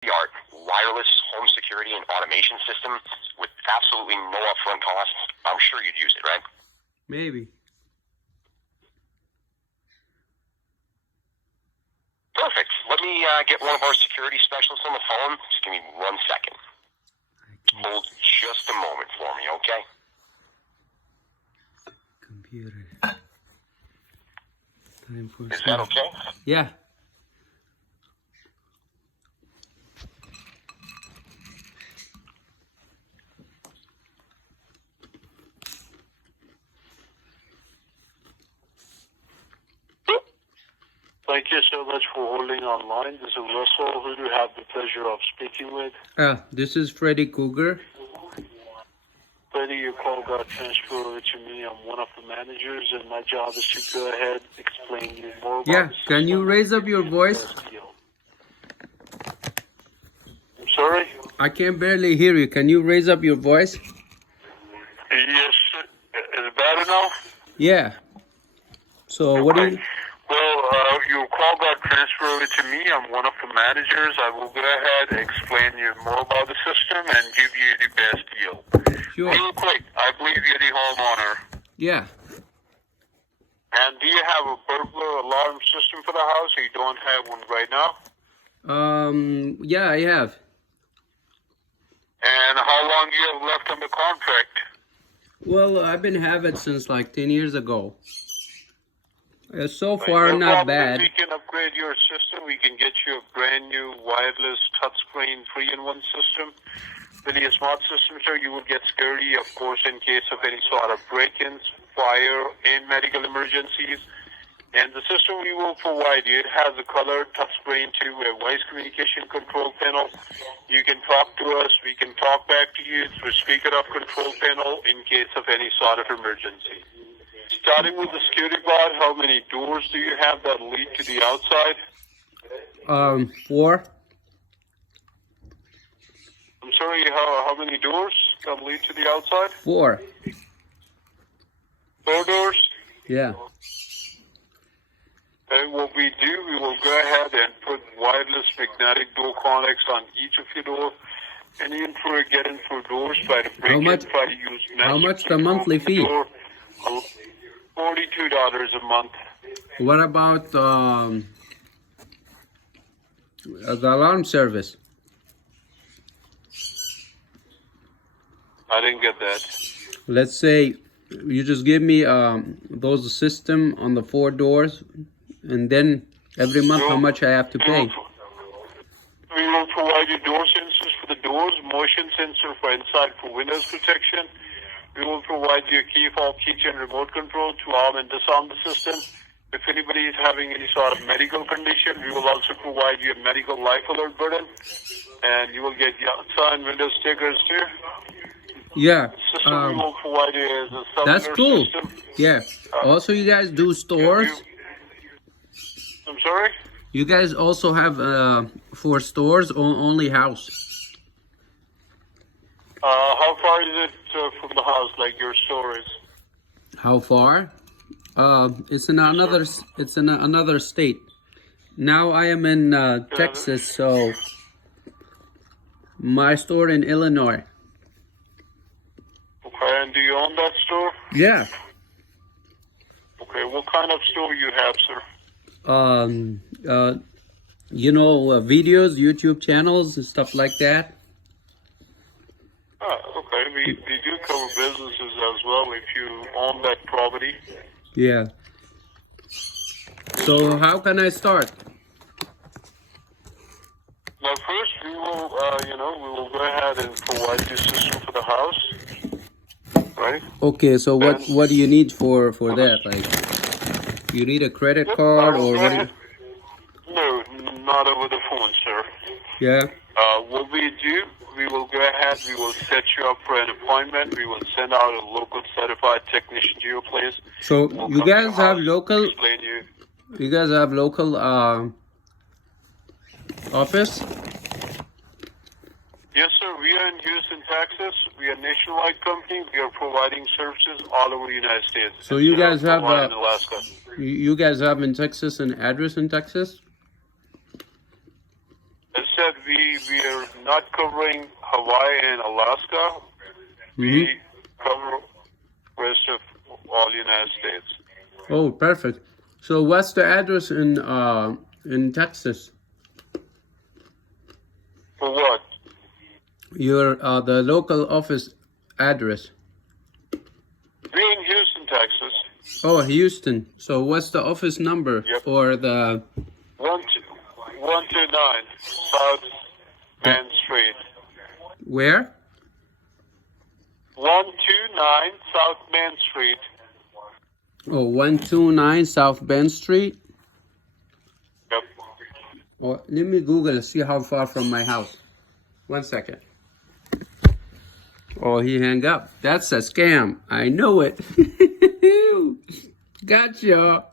state-of-the-art wireless home security and automation system with absolutely no upfront costs. I'm sure you'd use it, right? Maybe. Perfect. Let me get one of our security specialists on the phone. Just give me 1 second. Hold just a moment for me, okay? Computer. Time for Is that okay? Yeah. Thank you so much for holding online. This is Russell. Who do you have the pleasure of speaking with? This is Freddy Cougar. Freddie, your call got transferred over to me. I'm one of the managers, and my job is to go ahead and explain you more about Yeah, the can you system raise up and your give you the voice? best deal. I'm sorry? I can barely hear you. Can you raise up your voice? Yes. Is it better now? Yeah. So what do Okay. you... Well, your call got transferred over to me. I'm one of the managers. I will go ahead and explain you more about the system and give you the best deal. Sure. Real quick, I believe you're the homeowner. Yeah. And do you have a burglar alarm system for the house, or you don't have one right now? Yeah, I have. And how long do you have left on the contract? Well, I've been having it since like 10 years ago. So far, No not problem. bad. We can upgrade your system. We can get you a brand new wireless touchscreen 3-in-1 system. With a smart system, sir, you will get security, of course, in case of any sort of break-ins, fire, and medical emergencies. And the system we will provide you, it has a color touchscreen too, a voice communication control panel. You can talk to us. We can talk back to you through speaker of control panel in case of any sort of emergency. Starting with the security guard, how many doors do you have that lead to the outside? 4. I'm sorry, how many doors that lead to the outside? 4. 4 doors? Yeah. And what we do, we will go ahead and put wireless magnetic door connects on each of your doors. And even for getting through doors, try to break in, try to use How much the master key to monthly open the fee? door. $42 a month. What about the alarm service? I didn't get that. Let's say you just give me those system on the 4 doors, and then every month how much I have to pay. We will provide you door sensors for the doors, motion sensor for inside for windows protection. We will provide you a key fob, keychain, remote control to arm and disarm the system. If anybody is having any sort of medical condition, we will also provide you a medical life alert button, and you will get the outside and window stickers too. Yeah. The system we will provide you is a cellular That's cool. system. Yeah. Also, you guys do stores? I'm sorry? You guys also have for stores or only house? How far is it from the house, like your store is? How far? It's in another state. Now I am in Texas, so my store in Illinois. Okay, and do you own that store? Yeah. Okay, what kind of store you have, sir? Videos, YouTube channels and stuff like that. Okay, we do cover businesses as well if you own that property. Yeah. So how can I start? Now, first we will go ahead and provide you a system for the house, right? Okay, so what do you need for that? Like, you need a credit card or what? No, not over the phone, sir. Yeah. What we do, we will go ahead, we will set you up for an appointment. We will send out a local certified technician to your place. So We'll you come to guys your have house, local? explain you. You guys have local office? Yes, sir. We are in Houston, Texas. We are a nationwide company. We are providing services all over the United States. So you guys have in Alaska. you guys have in Texas an address in Texas? Yes, said, we are not covering Hawaii and Alaska. We cover rest of all United States. Oh, perfect. So what's the address in Texas? For what? Your the local office address. We're in Houston, Texas. Oh, Houston. So what's the office number Yep. for the 129 South Main Street. where? 129 South Main Street. Oh, 129 South Bend Street. Yep. Oh, let me Google and see how far from my house. 1 second. Oh, he hung up. That's a scam. I know it. Gotcha.